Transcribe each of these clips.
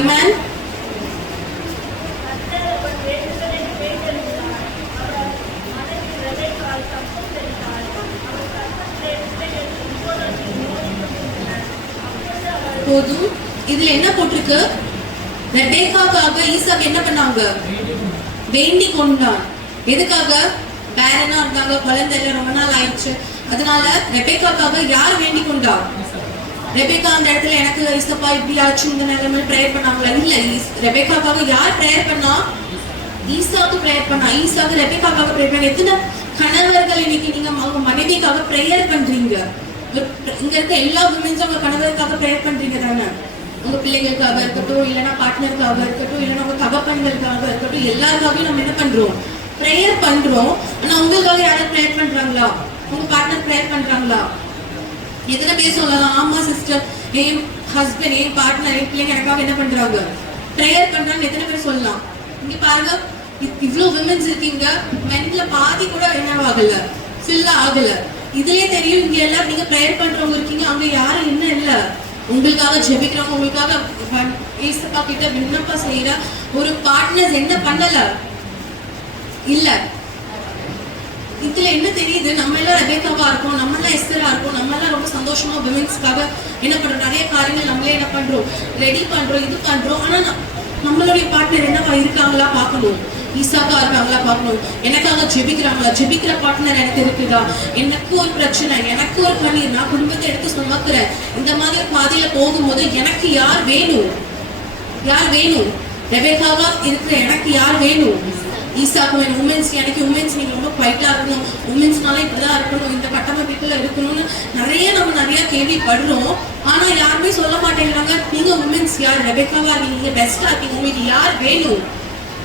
Amen. போதும். இதுல என்ன போட்டிருக்கு? ரெபேக்காக்காக ஈசாக்கு என்ன பண்ணாங்க? வேண்டிக் கொண்டான். எதுக்காக? பேரனா இருந்தாங்க, குழந்தை இல்ல, ரொம்ப நாள் ஆயிடுச்சு. அதனால ரெபேக்காக்காக யார் வேண்டிக் கொண்டா? ரெபேக்கா அந்த இடத்துல எனக்கு ஈசப்பா இப்படி ஆச்சு இந்த நிலைமை பிரேயர் பண்ணாங்களா? இல்ல, ரெபேக்காக்காக யார் பிரேயர் பண்ணா? ஈசாக்கு பிரேயர் பண்ணா. ஈசாக்கு ரெபேக்காக்காக பிரேயர் பண்ண. எத்தனை கணவர்கள் இன்னைக்கு நீங்க அவங்க மனைவிக்காக பிரேயர் பண்றீங்க? இங்க இருக்க எல்லா விமென்ஸும் உங்க கணவருக்காக பிரேயர் பண்றீங்க தானே? உங்க பிள்ளைங்களுக்காக இருக்கட்டும், இல்லைன்னா பார்ட்னருக்காக இருக்கட்டும், இல்லைன்னா உங்க தகப்பன்களுக்காக இருக்கட்டும், எல்லாருக்காகவும் நம்ம என்ன பண்றோம்? பிரேயர் பண்றோம். ஆனா உங்களுக்காக யாரும் பிரேயர் பண்றாங்களா? உங்க பார்ட்னர் பிரேயர் பண்றாங்களா? எத்தனை பேர் சொல்லலாம், ஆமா சிஸ்டர் என் ஹஸ்பண்ட் என் பார்ட்னர் என் பிள்ளைங்க எனக்காக என்ன பண்றாங்க? பிரேயர் பண்றாங்க. எத்தனை பேர் சொல்லலாம்? இங்க பாருங்க, இவ்வளவு விமென்ஸ் இருக்கீங்க, மென்ல பாதி கூட என்ன ஆகல, ஃபில் ஆகல. இதுலயே தெரியும் இங்க எல்லாம் நீங்க பிரேயர் பண்றவங்க இருக்கீங்க, அங்க யாரும் என்ன இல்ல, உங்களுக்காக ஜெபிக்கிறவங்க, உங்களுக்காக ஏசப்பா கிட்ட விண்ணப்பம் செய்யற ஒரு பார்ட்னர்ஸ் என்ன பண்ணல இல்ல. இதுல என்ன தெரியுது? நம்ம எல்லாம் ரெபேக்காவா இருக்கோம், நம்ம எல்லாம் எஸ்தரா இருக்கோம், நம்ம எல்லாம் ரொம்ப சந்தோஷமா விமென்ஸ்க்காக என்ன பண்றோம்? நிறைய காரியங்கள் நம்மளே என்ன பண்றோம்? ரெடி பண்றோம், இது பண்றோம். ஆனா நம்மளுடைய பார்ட்னர் என்னவா இருக்காங்களா பார்க்கணும். ஈசாக்கா இருக்காங்களா பார்க்கணும். எனக்காக ஜெபிக்கிறாங்களா? ஜெபிக்கிற பார்ட்னர் எனக்கு இருக்குதா? எனக்கு ஒரு பிரச்சனை, எனக்கு ஒரு கண்ணீர், நான் குடும்பத்தை எடுத்து சுமக்கிறேன், இந்த மாதிரி பாதையில போகும்போது எனக்கு யார் வேணும்? யார் வேணும்? ரெபேக்காவா இருக்கிற எனக்கு யார் வேணும்? ஈசாக்கு வேணும். உமன்ஸ், எனக்கு உமன்ஸ் நீங்க ரொம்ப குவைட்டா இருக்கணும், உமன்ஸ்னால இப்படிதான் இருக்கணும், இந்த கட்டமைப்புல இருக்கணும்னு நிறைய கேள்விப்படுறோம். ஆனா யாருமே சொல்ல மாட்டேங்கிறாங்க, நீங்க உமன்ஸ் யார்? ரெபேக்காவா நீங்க பெஸ்டா இருக்கீங்க, உங்களுக்கு யார் வேணும்?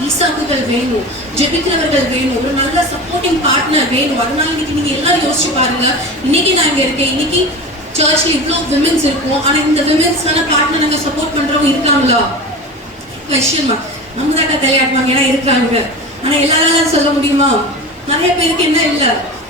ஈசாக்குகள் வேணும், ஜெபிக்கிறவர்கள் வேணும், ஒரு நல்ல சப்போர்ட்டிங் பார்ட்னர் வேணும். அதனால இன்னைக்கு நீங்க எல்லாம் யோசிச்சு பாருங்க. இன்னைக்கு நான் இங்க இருக்கேன், இன்னைக்கு சர்ச்ல இவ்வளவு விமென்ஸ் இருக்கும், ஆனா இந்த விமென்ஸ்க்கான பார்ட்னர் நாங்க சப்போர்ட் பண்றவங்க இருக்காங்களா? Question mark. நம்ம தான் தலையாடுவாங்க, ஏன்னா இருக்காங்க. ஆனா எல்லாராலும் சொல்ல முடியுமா? நிறைய பேருக்கு என்ன இல்ல,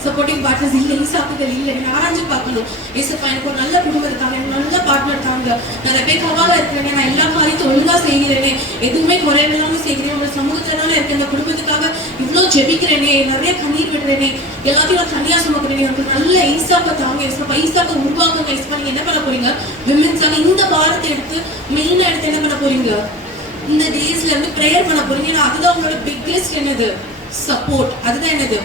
சப்போர்ட்டிங் பார்ட்னர்ஸ் இல்ல, ஈசாக்குகள் இல்ல. நீங்க ஆராய்ஞ்சு பார்க்கணும். ஏசப்பா எனக்கு ஒரு நல்ல குடும்பம் இருக்காங்க, எனக்கு நல்ல பார்ட்னர் இருக்காங்க, நான் ரெபேக்காவா இருக்கிறேனே, நான் எல்லா காரியத்தையும் ஒழுங்கா செய்கிறேனே, எதுவுமே குறைவில்லாம செய்கிறேன், உங்க சமூகத்துல தானே இருக்கேன், இந்த குடும்பத்துக்காக இவ்வளவு ஜெபிக்கிறேனே, நிறைய கண்ணீர் விடுறேனே, எல்லாத்தையும் நான் தனியா சுமக்கிறேனே, எனக்கு நல்ல ஈசாக்க தாங்க ஏசப்பா, ஈசாக்க உருவாக்குங்க ஏசப்பா. நீங்க என்ன பண்ண போறீங்க? விமென்ஸாக இந்த பாரத்தை எடுத்து மெயினா எடுத்து என்ன பண்ண போறீங்க? இந்த டேஸ்ல இருந்து பிரேயர் பண்ண போறீங்க. அதுதான் உங்களோட பிக்கெஸ்ட் என்னது? சப்போர்ட். அதுதான் என்னது?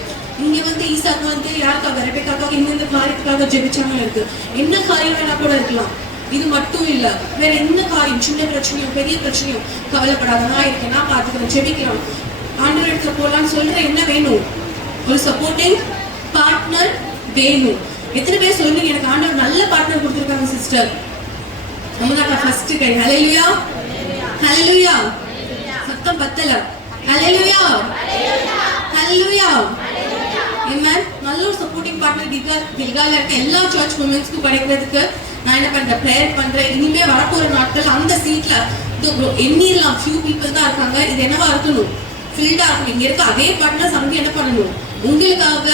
இங்க வந்து ஈசாக்கு வந்து யாருக்காக? ரெபேக்காக்காக இந்த காரியத்துக்காக ஜெபிச்சாங்க இருக்கு. என்ன காரியம் வேணா கூட இருக்கலாம். இது மட்டும் இல்ல, வேற என்ன காரியம், சின்ன பிரச்சனையும் பெரிய பிரச்சனையும் கவலைப்படாத, நான் இருக்கேன், நான் பாத்துக்கிறேன், ஜெபிக்கிறோம், ஆண்டவர் இடத்துல போலான்னு சொல்ற என்ன வேணும்? ஒரு சப்போர்ட்டிங் பார்ட்னர் வேணும். எத்தனை பேர் சொல்லுங்க, எனக்கு ஆண்டவர் நல்ல பார்ட்னர் கொடுத்துருக்காங்க சிஸ்டர்? நம்ம தான் ஃபர்ஸ்ட் கை. ஹல்லேலூயா, ஹல்லேலூயா. சத்தம் பத்தல. ஹல்லேலூயா, ஹல்லேலூயா. ஆமென். நல்ல ஒரு சப்போர்ட்டிங் பார்ட்னர் கில்கால்ல இருக்க எல்லா சர்ச் விமென்ஸ்க்கு கிடைக்கிறதுக்கு நான் என்ன பண்றேன்? பிரேயர் பண்றேன். இனிமே வரப்போற நாட்கள் அந்த சீட்ல எண்ணிரலாம், ஃபியூ பீப்புள் தான் இருக்காங்க. இது என்னவா இருக்கணும்? ஃபில்டா இருக்கணும். இங்க இருக்க அதே பார்ட்னர்ஸ் அங்கே என்ன பண்ணணும்? உங்களுக்காக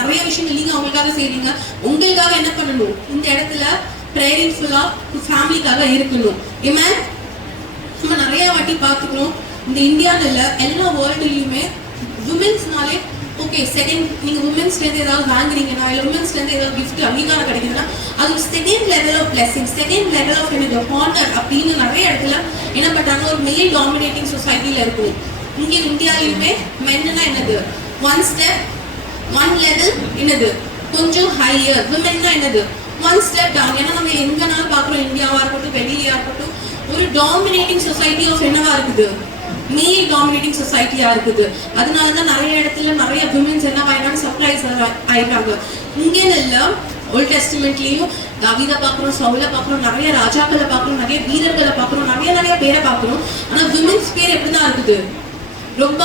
நிறைய விஷயங்கள் நீங்க அவங்களுக்காக செய்றீங்க, உங்களுக்காக என்ன பண்ணணும்? இந்த இடத்துல பிரேயரிங் ஃபுல்லா ஃபேமிலிக்காக இருக்கணும். ஆமென். நம்ம நிறைய வாட்டி பார்த்துக்கிறோம், இந்த இந்தியாவில் இல்லை எல்லா வேர்ல்டுலையுமே விமென்ஸ்னாலே ஓகே, செகண்ட் நீங்க உமன்ஸ்லேருந்து ஏதாவது வாங்குறீங்கன்னா, இல்லை உமன்ஸ்லேருந்து ஏதாவது கிஃப்ட் அங்கீகாரம் கிடைக்குதுன்னா அது second level of blessing, second level of என்னது ஹானர் அப்படின்னு நிறைய இடத்துல என்ன பண்றாங்க? ஒரு மெயில் டாமினேட்டிங் சொசைட்டில இருக்கும். இங்கே இந்தியாவிலுமே மென்னா என்னது? ஒன் ஸ்டெப் ஒன் லெவல் என்னது? கொஞ்சம் ஹையர். விமென்னா என்னது? One step down. ஏன்னா நம்ம எங்கனாலும் பார்க்குறோம், இந்தியாவா இருக்கட்டும் வெளியிலயா இருக்கட்டும், ஒரு டாமினேட்டிங் சொசைட்டி ஆஃப் என்னவா இருக்குது? மேல் டாமினேட்டிங் சொசைட்டியா இருக்குது. அதனாலதான் நிறைய இடத்துல நிறைய விமென்ஸ் என்ன ஆயிட்டாங்க? சர்ப்ரைஸ் ஆயிட்டாங்க. இங்கே இல்ல, ஓல்ட் டெஸ்டிமெண்ட்லயும் தாவீதை பார்க்குறோம், சவுலை பார்க்குறோம், நிறைய ராஜாக்களை பார்க்குறோம், நிறைய வீரர்களை பார்க்குறோம், நிறைய பேரை பார்க்குறோம். ஆனா விமென்ஸ் பேர் எப்படிதான் இருக்குது? ரொம்ப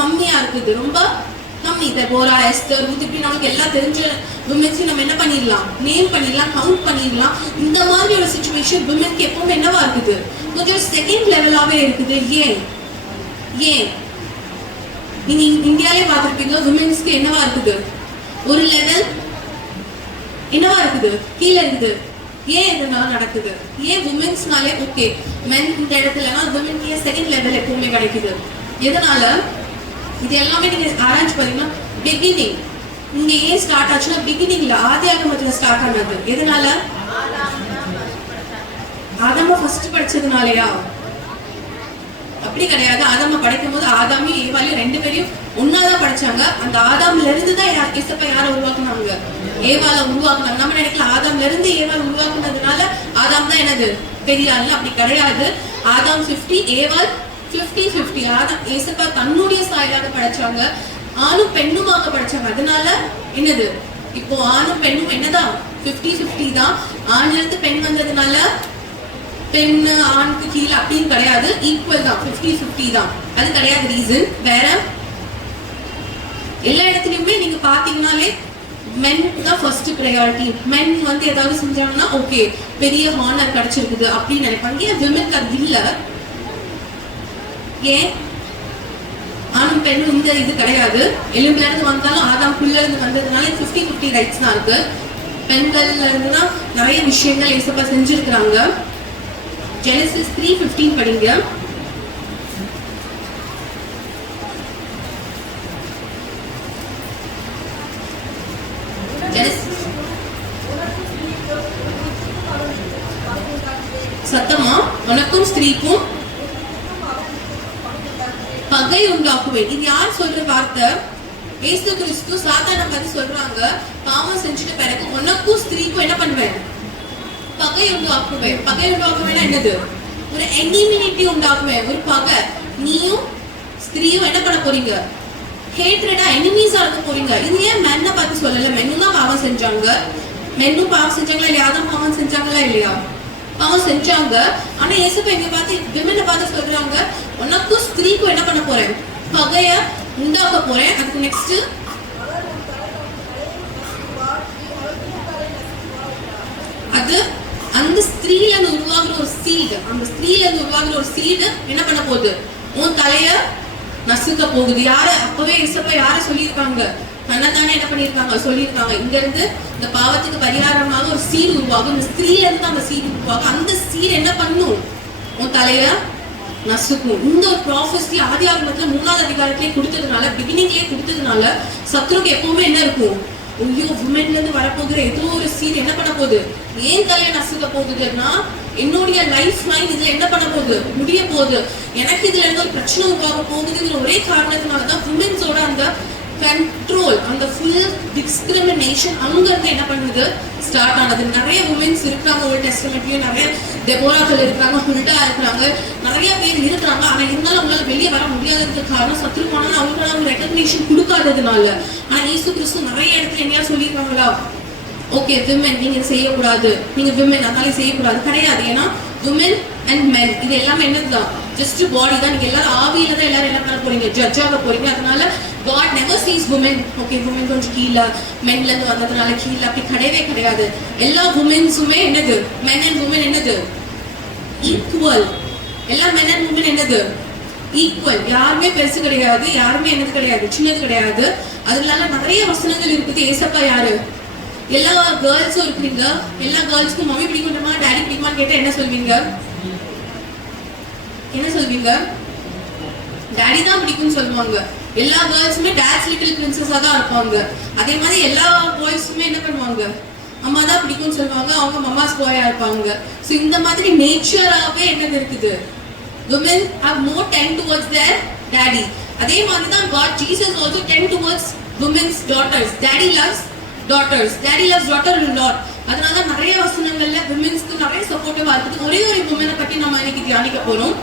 கம்மியா இருக்குது, ரொம்ப கம்மி. தெபோரா, எஸ்தர், ரூத், இப்படி நமக்கு எல்லாம் தெரிஞ்ச விமென்ஸையும் நம்ம என்ன பண்ணிடலாம்? நேம் பண்ணிடலாம், கவுண்ட் பண்ணிடலாம். இந்த மாதிரி ஒரு சிச்சுவேஷன் விமென்க்கு எப்பவுமே என்னவா இருக்குது? கொஞ்சம் செகண்ட் லெவலாவே இருக்குது. ஏன் நீங்க இந்தியாலே பார்த்துருப்பீங்க, விமென்ஸ்க்கு என்னவா இருக்குது? ஒரு லெவல் என்னவா இருக்குது? கீழே இருக்குது. ஏன் இதெல்லாம் நடக்குது? ஏன் உமன்ஸ்னாலே ஓகே மென் இந்த இடத்துலனா உமன் ஏன் செகண்ட் லெவல் எப்பவுமே கிடைக்குது? எதனால? இது எல்லாமே நீங்க ஆராய்ச்சி பண்ணீங்கன்னா பிகினிங் இங்க ஏன் ஸ்டார்ட் ஆச்சுன்னா பிகினிங்ல ஆதியாகமத்துல ஸ்டார்ட் ஆனது. எதனால? ஆதாம ஃபர்ஸ்ட் படிச்சதுனாலயா? அப்படி கிடையாது. ஆதாம படைக்கும் போது ஆதாமியும் ஏவாலையும் ரெண்டு பேரையும் ஒன்னாதான் படைச்சாங்க. அந்த ஆதாம்ல இருந்து தான் இயேசுப்பா யாரை உருவாக்குனாங்க? ஏவால உருவாக்குனாங்க. நம்ம நினைக்கலாம் ஆதாம்ல இருந்து ஏவால உருவாக்குனதுனால ஆதாம் தான் என்னது பெரிய ஆள். அப்படி கிடையாது. ஆதாம் 50, ஏவாள் 50-50. ஆதாம் இயேசுப்பா தன்னுடைய சாயலாக படைச்சாங்க, ஆணும் பெண்ணுமாக படைச்சாங்க. அதனால என்னது இப்போ ஆணும் பெண்ணும் என்னதான் 50-50 தான். ஆண்ல இருந்து பெண் வந்ததுனால பெண்ணு ஆணுக்கு கீழே அப்படின்னு கிடையாது, ஈக்குவல் தான், 50-50 தான். அது கிடையாது ரீசன். வேற எல்லா இடத்துலயுமே நீங்க பாத்தீங்கன்னாலே மென் தான் ஃபர்ஸ்ட் ப்ரையாரிட்டி. மென் வந்து ஏதாவது செஞ்சாங்கன்னா ஓகே பெரிய ஹானர் கிடைச்சிருக்குது அப்படின்னு நினைப்பாங்க. ஏன் விமென்க்கு அது இல்ல? ஏன் ஆணும் பெண்ணும் இந்த இது கிடையாது? எலும்புல இருந்து வந்தாலும் ஆதாம் புல்ல இருந்து வந்ததுனால 50-50 ரைட்ஸ் தான் இருக்கு. பெண்கள்ல இருந்துதான் நிறைய விஷயங்கள் இயேசுப்பா செஞ்சிருக்கிறாங்க. Genesis 3:15 படிங்க. சத்தமா உனக்கும் ஸ்திரீக்கும் பகை உண்டாக்குவேன். இது யார் சொல்ற வார்த்தை? இயேசு கிறிஸ்து சாத்தானை பத்தி சொல்றாங்க. பாவம் செஞ்சுட்ட பிறகு உனக்கும் ஸ்திரீக்கும் என்ன பண்ணுவேன்? பகை உண்டாக்குவேன். பகை உண்டாக்குவேன்னா என்னது? ஒரு எனிமினிட்டி உண்டாக்குவேன், ஒரு பகை. நீயும் ஸ்திரீயும் என்ன பண்ண போறீங்க? ஹேட்ரடா எனிமீஸா இருக்க போறீங்க. இது ஏன் மென்னை பார்த்து சொல்லல? மென்னும் தான் பாவம் செஞ்சாங்க. மென்னும் பாவம் செஞ்சாங்களா இல்லையா? அதான் பாவம் செஞ்சாங்களா இல்லையா? பாவம் செஞ்சாங்க. ஆனா இயேசுப்பா எங்க பார்த்து விமனை பார்த்து சொல்றாங்க உனக்கும் ஸ்திரீக்கும் என்ன பண்ண போறேன்? பகைய உண்டாக்க போறேன். அதுக்கு நெக்ஸ்ட் அது அந்த ஸ்திரீல இருந்து உருவாகுற ஒரு சீடு. அந்த ஸ்திரீல இருந்து உருவாகுற ஒரு சீடு என்ன பண்ண போகுது? உன் தலைய நசுக்க போகுது. யார அப்பவே இயேசுப்பா யார சொல்லியிருக்காங்க? தன்னைத்தானே என்ன பண்ணியிருக்காங்க? சொல்லியிருக்காங்க இங்க இருந்து இந்த பாவத்துக்கு பரிகாரமாக ஒரு சீடு உருவாகும். இந்த ஸ்திரீல இருந்து அந்த சீடு உருவாகும். அந்த சீடு என்ன பண்ணும்? உன் தலைய நசுக்கும். இந்த ஒரு ப்ராஃபஸி ஆதியாகமத்துல 3ஆவது அதிகாரத்திலே கொடுத்ததுனால, பிகினிங்லயே கொடுத்ததுனால சத்ருக்கு எப்பவுமே என்ன இருக்கும்? ஐயோ விமென்ல இருந்து வரப்போகிற ஏதோ ஒரு சீன் என்ன பண்ண போகுது? ஏன் தலையை நசுக்க போகுதுன்னா என்னுடைய லைஃப் லைன் இதுல என்ன பண்ண போகுது? முடிய போகுது. எனக்கு இதுல இருந்து ஒரு பிரச்சனை உருவாக போகுதுங்கிற ஒரே காரணத்தினாலதான் விமென்ஸோட அந்த கண்ட்ரோல், அந்த ஃபுல் டிஸ்கிரிமினேஷன் அங்க இருந்து என்ன பண்ணுது? ஸ்டார்ட் ஆனது. நிறைய உமன்ஸ் இருக்கிறாங்க ஓல்ட் டெஸ்டமெண்ட்லயும், நிறைய தெபோராக்கள் இருக்கிறாங்க, ஹுல்டா இருக்கிறாங்க, நிறைய பேர் இருக்கிறாங்க. ஆனா இருந்தாலும் அவங்களால வெளியே வர முடியாததுக்கு காரணம் சத்துருவான அவங்களால அவங்க ரெகக்னிஷன் கொடுக்காததுனால. ஆனா இயேசு கிறிஸ்து நிறைய இடத்துல என்னையா சொல்லியிருக்காங்களா? ஓகே விமன் நீங்க செய்யக்கூடாது, நீங்க விமன் அதனால செய்யக்கூடாது கிடையாது. ஏன்னா விமன் அண்ட் மென் இது எல்லாமே என்னதுதான்? ஜஸ்ட் பாடி தான். நீங்க எல்லாரும் ஆவியில தான் எல்லாரும் என்ன பண்ண போறீங்க? ஜட்ஜ் ஆக போறீங்க. அதனால God never sees women. Okay, women கொஞ்சம் கீழே, மென்ல இருந்து வந்ததுனால கீழே, அப்படி கிடையவே கிடையாது. எல்லா உமன்ஸுமே என்னது? மென் அண்ட் உமன் என்னது? ஈக்குவல். எல்லா மென் அண்ட் உமன் என்னது? ஈக்குவல். யாருமே பெருசு கிடையாது, யாருமே என்னது கிடையாது, சின்னது கிடையாது. அதனால நிறைய வசனங்கள் இருக்குது. ஏசப்பா யாரு? எல்லா கேர்ள்ஸும் இருக்கிறீங்க. எல்லா கேர்ள்ஸ்க்கும் மம்மி பிடிக்குமா டாடி பிடிக்குமான்னு கேட்டா என்ன சொல்வீங்க? என்ன சொல்வீங்க? டாடி தான் பிடிக்கும்னு சொல்லுவாங்க. எல்லா கேர்ள்ஸுமே டாட்ஸ் லிட்டில் பிரின்சஸா தான் இருப்பாங்க. அதே மாதிரி எல்லா பாய்ஸுமே என்ன பண்ணுவாங்க? அம்மா தான் பிடிக்கும்னு சொல்லுவாங்க, அவங்க மம்மாஸ் பாயா இருப்பாங்க. ஸோ இந்த மாதிரி நேச்சராகவே என்னது இருக்குது? women have more tend towards their daddy. அதே மாதிரி தான் God Jesus also tend towards women's daughters. Daddy loves daughters. Daddy loves daughter a lot. அதனால தான் நிறைய வசனங்கள்ல விமென்ஸ்க்கு நிறைய சப்போர்ட்டிவா இருக்குது. ஒரே ஒரு உமனை பத்தி நம்ம இன்னைக்கு தியானிக்க போறோம்.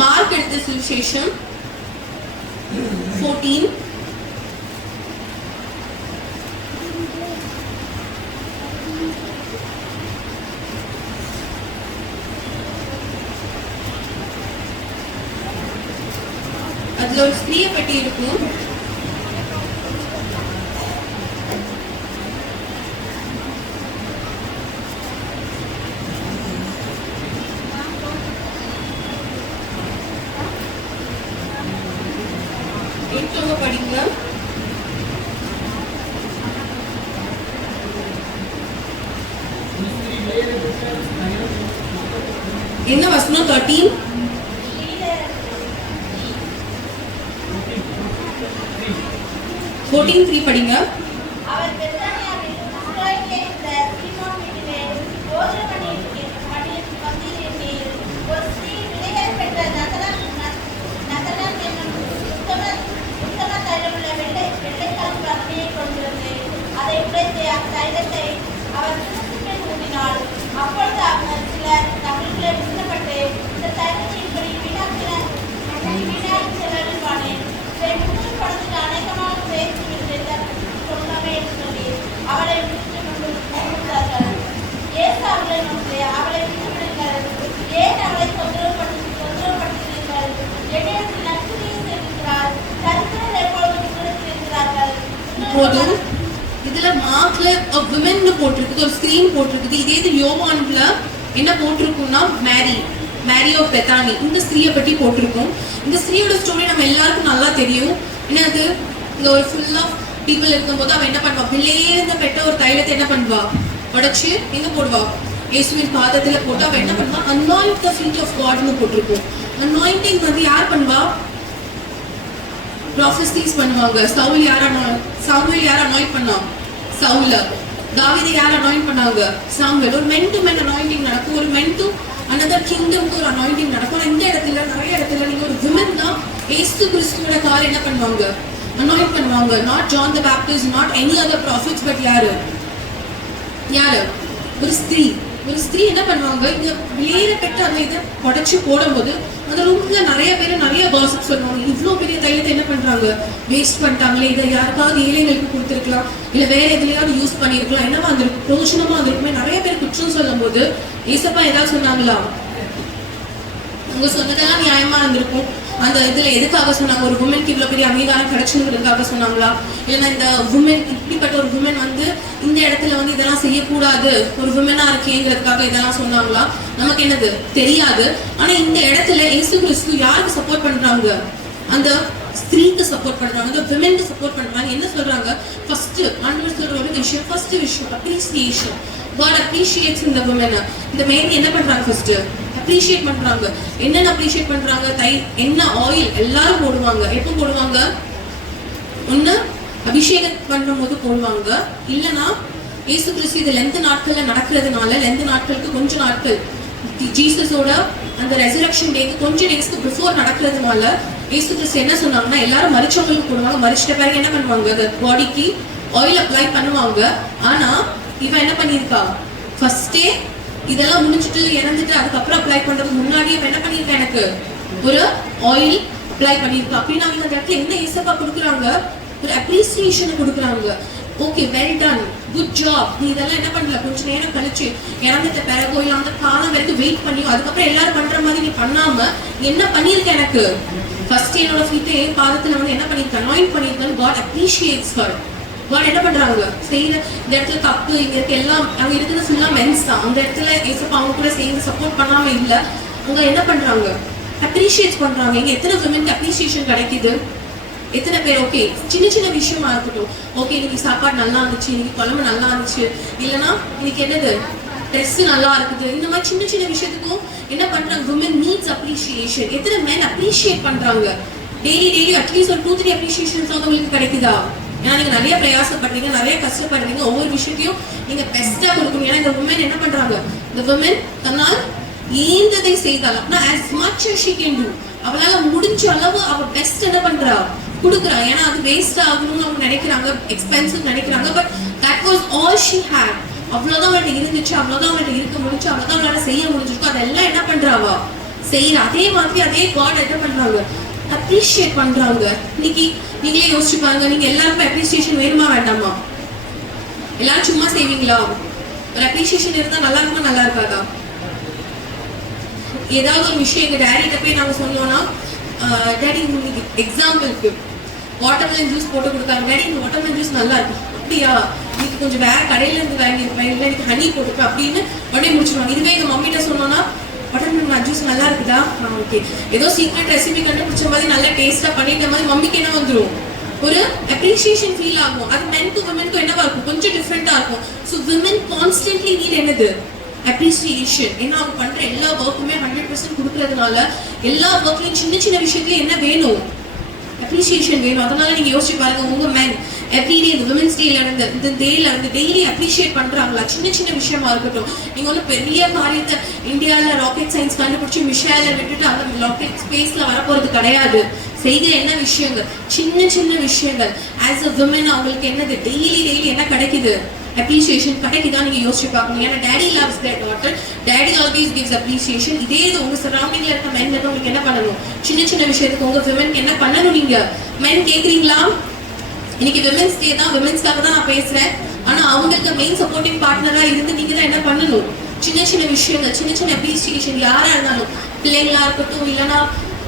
மார்க் எடுத்த சுவிசேஷம் 14 அதுல ஒரு ஸ்திரீயை பற்றி இருக்கும். படிங்க. என்ன வசனம் 13 14:3 படிங்க. அவர் பெத்தானியாவில் இஸ்ராயேலிலே இருந்த சீமோன் வீட்டிலே போஜன பந்தியில் ஒரு ஸ்திரீ விலையேறப் பெற்ற நதனாள் என்னும் உத்தம தைலமுள்ள வெள்ளைக்கால் பரணியைக் கொண்டிருந்து அதை உடைத்து அத்தைலத்தை அவர் கிறிஸ்துவின் ஊற்றினாள். அப்பொழுது அவர் சிலர் தங்களுக்குள்ளே விசிலப்பட்டு, இந்த தைலத்தை இப்படி வீணாக்கி செலவிடுவானேன், இதை 300 பணத்துக்கு அநேகமாக பேசி சொன்னமே என்று சொல்லி அவளை விட்டு கொண்டார்கள். ஏசு அவளை நோக்கி, அவளை விட்டுவிடுங்கள், ஏன் அவளை தொந்தரவுபடுத்துகிறீர்கள், என்னிடத்தில் நற்கிரியை செய்திருக்கிறார், தரித்திரர் எப்பொழுதும் உங்களுக்கு இருக்கிறார்கள். போதும். இதுல மார்க்ல விமென் போட்டிருக்கு, ஒரு ஸ்கிரீன் போட்டிருக்குது. இதே இது யோவான்ல என்ன போட்டிருக்கும்னா மேரி ஆஃப் பெத்தானி, இந்த ஸ்திரீயை பற்றி போட்டிருக்கோம். இந்த ஸ்திரீயோட ஸ்டோரி நம்ம எல்லாருக்கும் நல்லா தெரியும். என்னது, இங்க ஒரு ஃபுல் ஆஃப் பீப்புள் இருக்கும்போது அவன் என்ன பண்ணுவா, விலையேந்த பெற்ற ஒரு தைலத்தை என்ன பண்ணுவா, உடைச்சு எங்க போடுவா, இயேசுவின் பாதத்துல போட்டு அவன் என்ன பண்ணுவா, அனாயிண்ட் தி ஃபீட் ஆஃப் காட்னு போட்டிருக்கோம். அனாயிண்டிங் வந்து யார் பண்ணுவா, ப்ராஃபஸீஸ் பண்ணுவாங்க. சாமுவேல் யார் அனாயிண்ட் பண்ணா, சவுல. தாவீதை யார் அனாயிண்ட் பண்ணாங்க, சாமுவேல். ஒரு மென் டு மென் அனாயிண்டிங் நடக்கும், ஒரு மென் டு அனதர் கிங்டம்க்கு ஒரு அனாயிண்டிங் நடக்கும். இந்த இடத்துல நிறைய இடத்துல நீங்க ஒரு விமன் தான் இயேசு கிறிஸ்துவோட கால் என்ன பண்ணுவாங்க, அனாயிண்ட் பண்ணுவாங்க. Not John the Baptist, not any other profits, but யாரு ஒரு ஸ்திரீ என்ன பண்ணுவாங்க, இந்த விலையேறப்பட்ட அந்த இதை உடைச்சு போடும்போது அந்த ரூம்ல நிறைய பேர் நிறைய காசிப் சொல்லுவாங்க. இவ்வளோ பெரிய தைலத்தை என்ன பண்றாங்க, வேஸ்ட் பண்ணிட்டாங்களே, இதை யாருக்காவது ஏழைகளுக்கு கொடுத்துருக்கலாம், இல்லை வேற எதுலையாவது யூஸ் பண்ணியிருக்கலாம், என்னவா இருந்திருக்கும், பிரோஜனமா இருந்திருக்குமே. நிறைய பேர் குற்றம் சொல்லும் போது ஏசப்பா ஏதாவது சொன்னாங்களா, உங்க சொன்னதெல்லாம் நியாயமா இருந்திருக்கும். அந்த இதுல எதுக்காக சொன்னாங்க, ஒரு உமனுக்கு இவ்வளவு பெரிய அங்கீகாரம் கிடைச்சுங்கிறதுக்காக சொன்னாங்களா, இல்லைன்னா இந்த உமன் இப்படிப்பட்ட ஒரு உமன் வந்து இந்த இடத்துல வந்து இதெல்லாம் செய்யக்கூடாது, ஒரு உமனா இருக்கேங்கிறதுக்காக இதெல்லாம் சொன்னாங்களா, நமக்கு என்னது தெரியாது. ஆனா இந்த இடத்துல இயேசு கிறிஸ்து யாருக்கு சப்போர்ட் பண்றாங்க, அந்த ஸ்திரீக்கு சப்போர்ட் பண்றாங்க, அந்த விமனுக்கு சப்போர்ட் பண்றாங்க. என்ன சொல்றாங்க, ஃபர்ஸ்ட் ஆண்டவர் சொல்ற ஒரு விஷயம், ஃபர்ஸ்ட் விஷயம் அப்ரிசியேஷன். God appreciates இந்த women. இந்த மேரி என்ன பண்றாங்க, ஃபர்ஸ்ட் அப்ரிஷியேட் பண்றாங்க. என்னென்ன அப்ரிஷியேட் பண்றாங்க, என்ன ஆயில் எல்லாரும் போடுவாங்க. எப்போ போடுவாங்க, ஒண்ணு அபிஷேகம் பண்ணும் போது போடுவாங்க, இல்லைன்னா இயேசு கிறிஸ்து இது லென்த் நாட்கள்ல நடக்கிறதுனால, லென்த் நாட்களுக்கு கொஞ்ச நாட்கள் ஜீசஸோட அந்த ரெசரக்ஷன் டேக்கு கொஞ்சம் டேஸ்க்கு பிஃபோர் நடக்கிறதுனால இயேசு கிறிஸ்து என்ன சொன்னாங்கன்னா, எல்லாரும் மரிச்சவங்களுக்கு போடுவாங்க. மரிச்சிட்ட பிறகு என்ன பண்ணுவாங்க, அந்த பாடிக்கு ஆயில் அப்ளை பண்ணுவாங்க. ஆனா இவன் என்ன பண்ணியிருக்கா, ஃபர்ஸ்டே இதெல்லாம் முடிஞ்சிட்டு இறந்துட்டு அதுக்கப்புறம் அப்ளை பண்றதுக்கு முன்னாடியே என்ன பண்ணியிருக்கா, எனக்கு ஒரு ஆயில் அப்ளை பண்ணியிருக்கா. அப்படின்னா அவங்க அந்த இடத்துல என்ன ஏசப்பா கொடுக்குறாங்க, ஒரு அப்ரிசியேஷனை கொடுக்குறாங்க. Okay, well done, good job, நீ இதெல்லாம் என்ன பண்ணல, கொஞ்சம் நேரம் கழிச்சு இறந்துட்ட பிறகோ இல்லை அந்த காலம் வரைக்கும் வெயிட் பண்ணியோ அதுக்கப்புறம் எல்லாரும் பண்ற மாதிரி நீ பண்ணாம என்ன பண்ணியிருக்க, எனக்கு ஃபர்ஸ்ட் என்னோட ஃபீட்டை என் பாதத்துல வந்து என்ன பண்ணியிருக்கேன், அனாயிண்ட் பண்ணியிருக்கேன். God appreciates her. God என்ன பண்றாங்க, செய்யற இந்த இடத்துல தப்பு இங்க இருக்க எல்லாம் அங்க இருக்கிறது ஃபுல்லா மென்ஸ் தான். அந்த இடத்துல ஏசப்பா அவங்க கூட சேர்ந்து சப்போர்ட் பண்ணாம இல்ல, அவங்க என்ன பண்றாங்க, அப்ரிஷியேட் பண்றாங்க. இங்க எத்தனை விமனுக்கு அப்ரிசியேஷன் கிடைக்குது, எத்தனை பேர் ஓகே சின்ன சின்ன விஷயமா இருக்கட்டும், ஓகே இன்னைக்கு சாப்பாடு நல்லா இருந்துச்சு, இன்னைக்கு குழம்பு நல்லா இருந்துச்சு, இல்லைன்னா இன்னைக்கு என்னது ட்ரெஸ் நல்லா இருக்குது, இந்த மாதிரி சின்ன சின்ன விஷயத்துக்கும் என்ன பண்றாங்க, விமன் நீட்ஸ் அப்ரிஷியேஷன். எத்தனை மென் அப்ரிஷியேட் பண்றாங்க, டெய்லி அட்லீஸ்ட் ஒரு 2-3 அப்ரிஷியேஷன்ஸ் உங்களுக்கு கிடைக்குதா? ஏன்னா நீங்க நிறைய பிரயாசப்படுறீங்க, நிறைய கஷ்டப்படுறீங்க, ஒவ்வொரு விஷயத்தையும் நீங்க பெஸ்டா கொடுக்கணும். ஏன்னா இந்த உமன் என்ன பண்றாங்க, இந்த உமன் தன்னால் ஏந்ததை செய்தால் அப்படின்னா as much as she can do, அவளால முடிஞ்ச அளவு அவ பெஸ்ட் என்ன பண்றா, கொடுக்குறா. ஏன்னா அது வேஸ்ட் ஆகணும்னு அவங்க நினைக்கிறாங்க, எக்ஸ்பென்சிவ் நினைக்கிறாங்க. But that was all she had. அவ்வளவுதான் அவள்கிட்ட இருந்துச்சு, அவ்வளவுதான் அவள்கிட்ட இருக்க முடிஞ்சு, அவ்வளவுதான் அவளால செய்ய முடிஞ்சிருக்கும். அதெல்லாம் என்ன பண்றாவா, செய்யற. அதே மாதிரி அதே காட் என்ன பண்றாங்க, அப்ரிஷியேட் பண்றாங்க. இன்னைக்கு நீங்களே யோசிச்சு பாருங்க, நீங்க எல்லாருக்கும் அப்ரிசியேஷன் வேணுமா வேண்டாமா? எல்லாரும் சும்மா செய்வீங்களா? ஒரு அப்ரிசியேஷன் இருந்தா நல்லா இருக்குமா, நல்லா இருக்காதா? ஏதாவது ஒரு விஷயம் எங்க டேடிட்ட போய் நாங்க சொன்னோம்னா, டேடி எக்ஸாம்பிளுக்கு வாட்டர்மெலன் ஜூஸ் போட்டு கொடுத்தாங்க, டேடி இந்த வாட்டர்மெலன் ஜூஸ் நல்லா இருக்கு, அப்படியா இன்னைக்கு கொஞ்சம் வேற கடையில இருந்து வாங்கியிருப்பேன், இல்லை எனக்கு ஹனி போட்டுருப்பேன் அப்படின்னு உடனே முடிச்சிருவாங்க. இதுவே எங்க மம்மிட்ட சொன்னோம்னா, வாட்டர்மெலன் ஜூஸ் நல்லா இருக்குதா, ஓகே, ஏதோ சீக்ரெட் ரெசிபி கண்டுபிடிச்ச மாதிரி நல்லா டேஸ்டா பண்ணிட்ட மாதிரி மம்மிக்கு என்ன வந்துடும், ஒரு அப்ரிசியேஷன் ஃபீல் ஆகும். அது மென் டு விமென்க்கு என்னவா இருக்கும், கொஞ்சம் டிஃப்ரெண்டா இருக்கும். ஸோ விமென் கான்ஸ்டன்ட்லி நீட் என்னது, அப்ரிசியேஷன். ஏன்னா அவங்க பண்ற எல்லா ஒர்க்குமே 100% இருக்கிறதுனால எல்லா ஒர்க்லயும் சின்ன சின்ன விஷயத்துல என்ன வேணும், அப்ரிசியேஷன் வேணும். அதனால நீங்க யோசிச்சு பாருங்க, உங்க மேன் எவ்ரிடே இந்த விமன்ஸ் டேல இருந்து இந்த டேல இருந்து டெய்லி அப்ரிஷியேட் பண்றாங்களா? சின்ன சின்ன விஷயமா இருக்கட்டும். நீங்க வந்து பெரிய காரியத்தை இந்தியால ராக்கெட் சயின்ஸ் கண்டுபிடிச்சு மிஷைல விட்டுட்டு அந்த ராக்கெட் ஸ்பேஸ்ல வரப்போறது கிடையாது. செய்கிற என்ன விஷயங்கள், சின்ன சின்ன விஷயங்கள். ஆஸ் அ விமன் அவங்களுக்கு என்னது டெய்லி என்ன கிடைக்குது, அப்ரிசியேஷன் கிடைக்குதா? நீங்க யோசிச்சு பார்க்கணும். ஏன்னா daddy loves their daughter, daddy always gives appreciation. இதே இது உங்க சரௌண்டிங்ல இருக்க மென் உங்களுக்கு என்ன பண்ணணும், சின்ன சின்ன விஷயத்துக்கு உங்க விமன் என்ன பண்ணணும்? நீங்க மென் கேக்குறீங்களா? இன்னைக்கு விமன்ஸ் டே தான், விமன்ஸ்க்காக தான் நான் பேசுறேன். ஆனா அவங்களுக்கு மெயின் சப்போர்ட்டிங் பார்ட்னரா இருந்து நீங்க தான் என்ன பண்ணணும், சின்ன சின்ன விஷயங்கள், சின்ன சின்ன அப்ரிசியேஷன். யாரா இருந்தாலும், பிள்ளைங்களா இருக்கட்டும், இல்லைன்னா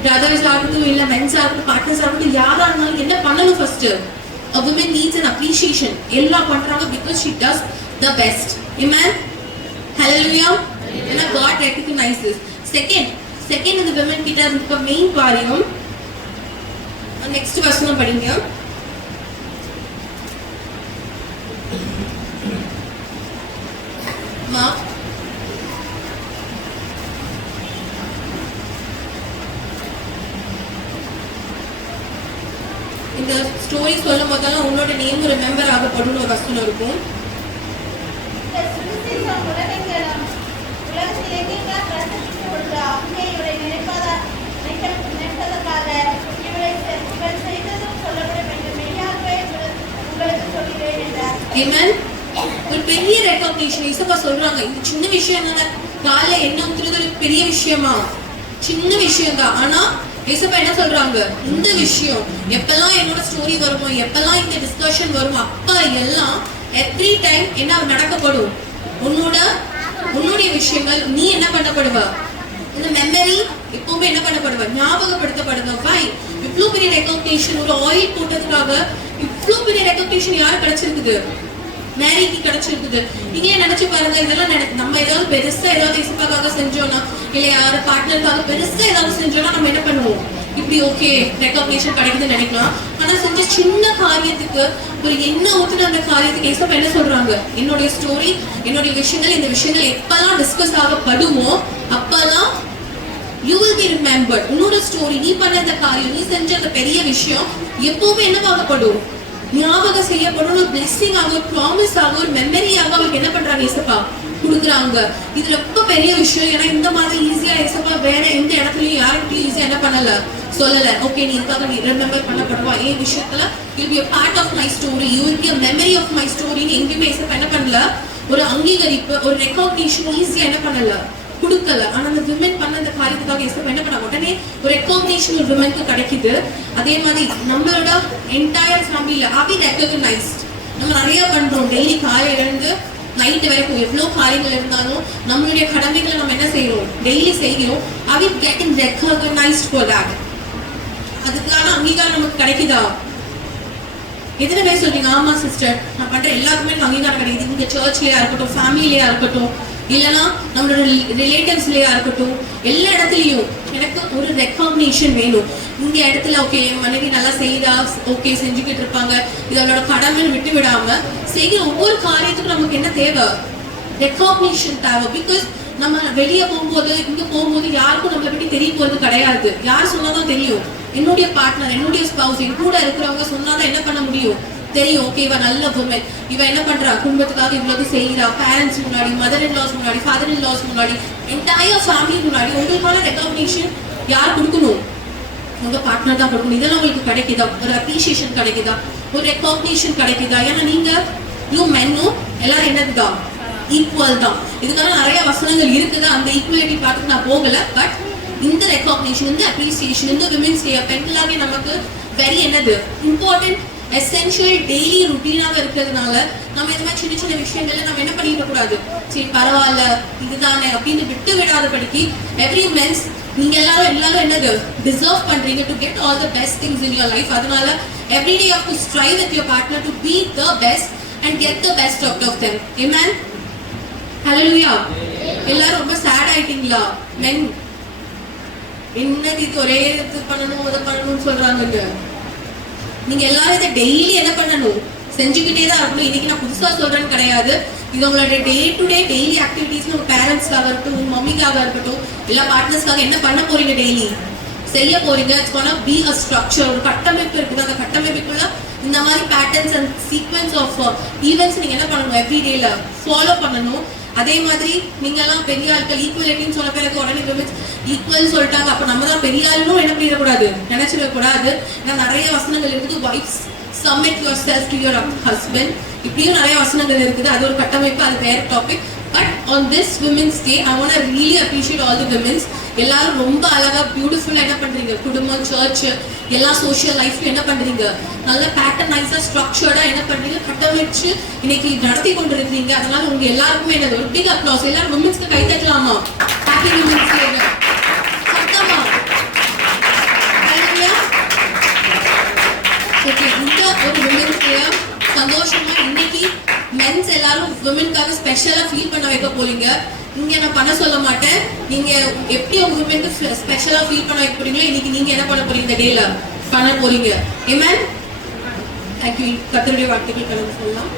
பிரதர்ஸா இருக்கட்டும், இல்ல மென்ஸா இருக்கட்டும், பார்ட்னர்ஸா இருக்கட்டும், யாரா இருந்தாலும் என்ன பண்ணணும்? First a woman needs an appreciation. எல்லாம் பண்றாங்க because she does the best. Amen. Hallelujah. And God recognizes. Second இந்த women கிட்ட இருக்க மெயின் காரியம், நெக்ஸ்ட் வசனம் படிங்க. இந்த ஸ்டோரி சொல்லும் போதெல்லாம் உன்னோட நேம் ரிமெம்பர் ஆகப்படும் ஒரு வசனம் இருக்கும். ஒரு பெரிய ரெகக்னிஷன் இசப்பா சொல்றாங்க. இது சின்ன விஷயம் தானே, காலைல என்ன ஊத்துறது ஒரு பெரிய விஷயமா? சின்ன விஷயம் தான். ஆனா இசப்பா என்ன சொல்றாங்க, இந்த விஷயம் எப்பெல்லாம் என்னோட ஸ்டோரி வருமோ, எப்பெல்லாம் இந்த டிஸ்கஷன் வருமோ, அப்ப எல்லாம் எவ்ரி டைம் என்ன நடக்கப்படும், உன்னுடைய விஷயங்கள் நீ என்ன பண்ணப்படுவ, இந்த மெமரி எப்பவுமே என்ன பண்ணப்படுவ, ஞாபகப்படுத்தப்படுவ. வை இவ்வளவு பெரிய ரெகக்னிஷன், ஒரு ஆயில் போட்டதுக்காக இவ்வளவு பெரிய ரெகக்னிஷன் யார் கிடைச்சிருக்குது? மேரிக்கு கிடைச்சிருக்குது. நீங்களே நினைச்சு பாருங்க, இதெல்லாம் நம்ம ஏதாவது பெருசா ஏதாவது இசப்பாக்காக செஞ்சோம்னா, இல்ல யாரு பார்ட்னருக்காக பெருசா ஏதாவது செஞ்சோம்னா நம்ம என்ன பண்ணுவோம், இப்படி ஓகே ரெகக்னிஷன் கிடைக்குதுன்னு நினைக்கலாம். ஆனா செஞ்ச சின்ன காரியத்துக்கு ஒரு எண்ணெய் ஊத்துன அந்த காரியத்துக்கு இசப்பா என்ன சொல்றாங்க, என்னுடைய ஸ்டோரி, என்னுடைய விஷயங்கள், இந்த விஷயங்கள் எப்பெல்லாம் டிஸ்கஸ் ஆகப்படுமோ அப்பெல்லாம் you will be remembered. உன்னோட ஸ்டோரி, நீ பண்ண அந்த காரியம், நீ செஞ்ச அந்த பெரிய விஷயம் எப்பவுமே என்னவாகப்படும், ஞாபகம் செய்யப்படும். ஒரு பிளெஸிங் ஆக, ஒரு ப்ராமிஸ் ஆக, ஒரு மெமரியாக அவங்களுக்கு என்ன பண்றாங்க, இசப்பா கொடுக்குறாங்க. இது ரொம்ப பெரிய விஷயம். ஏன்னா இந்த மாதிரி ஈஸியா இசப்பா வேற எந்த இடத்துலயும் யாருக்கிட்டையும் ஈஸியா என்ன பண்ணல, சொல்லல. ஓகே நீ இதுக்காக நீ ரிமெம்பர் பண்ணப்படுவா, என் விஷயத்துல you be a part of my story, you will be a memory of my story. எங்கேயுமே இசப்பா என்ன பண்ணல, ஒரு அங்கீகரிப்பு, ஒரு ரெகக்னிஷன் ஈஸியா என்ன பண்ணல, கொடுக்கல. ஆனா அந்த விமன் பண்ண அந்த காரியத்துக்காக இசப்பா என்ன பண்ண, உடனே ஒரு ரெகக்னிஷன் ஒரு விமனுக்கு கிடைக்குது. அதே மாதிரி நம்மளோட என்டையர் ஃபேமிலியில are we recognized? நம்ம நிறைய பண்றோம். டெய்லி காலையில இருந்து நைட் வரைக்கும் எவ்வளவு காரியங்கள் இருந்தாலும் நம்மளுடைய கடமைகளை நம்ம என்ன செய்யறோம், டெய்லி செய்கிறோம். are we getting recognized for that? அதுக்கான அங்கீகாரம் நமக்கு கிடைக்குதா? எத்தனை பேர் சொல்றீங்க, ஆமா சிஸ்டர் நான் பண்ற எல்லாருக்குமே அங்கீகாரம் கிடைக்குது. இங்க சர்ச்லயா இருக்கட்டும், ஃபேமிலிலயா இருக்கட்டும், இல்லைன்னா நம்மளோட ரிலேட்டிவ்ஸ்லயா இருக்கட்டும், எல்லா இடத்துலயும் எனக்கு ஒரு ரெகக்னிஷன் வேணும். இந்த இடத்துல ஓகே என் மனைவி நல்லா செய்தா, ஓகே செஞ்சுக்கிட்டு இருப்பாங்க, இதோட கடமை விட்டு விடாம செய்கிற ஒவ்வொரு காரியத்துக்கும் நமக்கு என்ன தேவை, ரெகக்னிஷன் தேவை. பிகாஸ் நம்ம வெளியே போகும்போது, இங்க போகும்போது யாருக்கும் நம்மளை பற்றி தெரிய போறது கிடையாது. யார் சொன்னாதான் தெரியும், என்னுடைய பார்ட்னர், என்னுடைய ஸ்பவுஸ், என் கூட இருக்கிறவங்க சொன்னாதான் என்ன பண்ண முடியும், தெரியும். ஓகே இவ நல்ல உமன், இவ என்ன பண்றா, குடும்பத்துக்காக இவ்வளவு செய்யறா, பேரண்ட்ஸ் முன்னாடி, மதர் இன் லாஸ் முன்னாடி, ஃபாதர் இன் லாஸ் முன்னாடி, என்டையர் ஃபேமிலி முன்னாடி உங்களுக்கான ரெகக்னிஷன் யார் கொடுக்கணும், உங்க பார்ட்னர் தான் கொடுக்கணும். இதெல்லாம் உங்களுக்கு கிடைக்குதா, ஒரு அப்ரிசியேஷன் கிடைக்குதா, ஒரு ரெகக்னிஷன் கிடைக்குதா? ஏன்னா நீங்க மென்னும் எல்லாரும் என்னதுதான், ஈக்குவல் தான். இதுக்கான நிறைய வசனங்கள் இருக்குது, அந்த ஈக்குவாலிட்டி பார்த்துட்டு நான் போகல. பட் இந்த ரெகக்னிஷன், இந்த அப்ரிசியேஷன், இந்த விமென்ஸ் டே பெண்களாவே நமக்கு வெரி என்னது இம்பார்ட்டன்ட், எசென்ஷியல், டெய்லி ருட்டீனாக இருக்கிறதுனால நம்ம இந்த மாதிரி சின்ன சின்ன விஷயங்கள்ல நம்ம என்ன பண்ணிட கூடாது, சரி பரவாயில்ல இதுதானே அப்படின்னு விட்டு விடாதபடிக்கு எவ்ரி மென்ஸ் நீங்க எல்லாரும் என்னது டிசர்வ் பண்றீங்க to get all the best things in your life. அதனால every day you have to strive with your partner to be the best and get the best out of them. Amen. Hallelujah. எல்லாரும் ரொம்ப chat ஆயிட்டீங்களா? men என்னது இது ஒரே இது பண்ணணும், அதை பண்ணணும்னு சொல்றாங்க. நீங்க எல்லாரும் இதை டெய்லி என்ன பண்ணணும், செஞ்சுக்கிட்டே தான் இருக்கணும். இன்னைக்கு நான் புதுசா சொல்றேன்னு கிடையாது. இது உங்களோட day to day daily activities. உங்க பேரண்ட்ஸ்க்காக இருக்கட்டும், உங்க மம்மிக்காக இருக்கட்டும், எல்லா பார்ட்னர்ஸ்க்காக என்ன பண்ண போறீங்க டெய்லி செய்ய போறீங்க. It's gonna be a structure. ஒரு கட்டமைப்பு இருக்குது. அந்த கட்டமைப்புக்குள்ள இந்த மாதிரி patterns and sequence of events நீங்க என்ன பண்ணணும், எவ்ரிடேல ஃபாலோ பண்ணணும். அதே மாதிரி நீங்க எல்லாம் பெரிய ஆட்கள் ஈக்குவலிட்டின்னு சொன்ன பிறகு உடனே விமென்ஸ் ஈக்குவல் சொல்லிட்டாங்க, அப்ப நம்ம தான் பெரிய ஆளுன்னு என்ன பண்ணிடக்கூடாது, நினைச்சிடக்கூடாது. ஏன்னா நிறைய வசனங்கள் இருக்குது. Wife's submit your self to your husband, இப்படியும் நிறைய வசனங்கள் இருக்குது. அது ஒரு கட்டமைப்பு, அது வேற topic. But on this women's day I want really appreciate all the women's. எல்லாரும் ரொம்ப அழகா பியூட்டிஃபுல்லா என்ன பண்றீங்க, குடும்பம், சர்ச், எல்லா சோஷியல் லைஃப்ல என்ன பண்றீங்க, நல்ல பேட்டர்னைஸா ஸ்ட்ரக்சர்டா என்ன பண்றீங்க, கட்டமைச்சு இன்னைக்கு நடத்தி கொண்டிருக்கீங்க. அதனால உங்க எல்லாருக்குமே என்னது ஒரு பிக் அப்ளாஸ். எல்லாரும் விமென்ஸ்க்கு கை தட்டலாமா? Happy women's day. சத்தமா ஓகே. இந்த ஒரு விமென்ஸ் டே சந்தோஷமா இன்னைக்கு மென்ஸ் எல்லாரும் விமென்காக ஸ்பெஷலா ஃபீல் பண்ண வைக்க போறீங்க. இங்க நான் பண்ண சொல்ல மாட்டேன். நீங்க எப்படி உங்க விமென்க்கு ஸ்பெஷலா ஃபீல் பண்ண வைக்க போறீங்களோ இன்னைக்கு நீங்க என்ன பண்ண போறீங்க, இந்த டேல பண்ண போறீங்க. ஆமென். தேங்க்யூ. கர்த்தருடைய வார்த்தைகள் கலந்து சொல்லலாம்.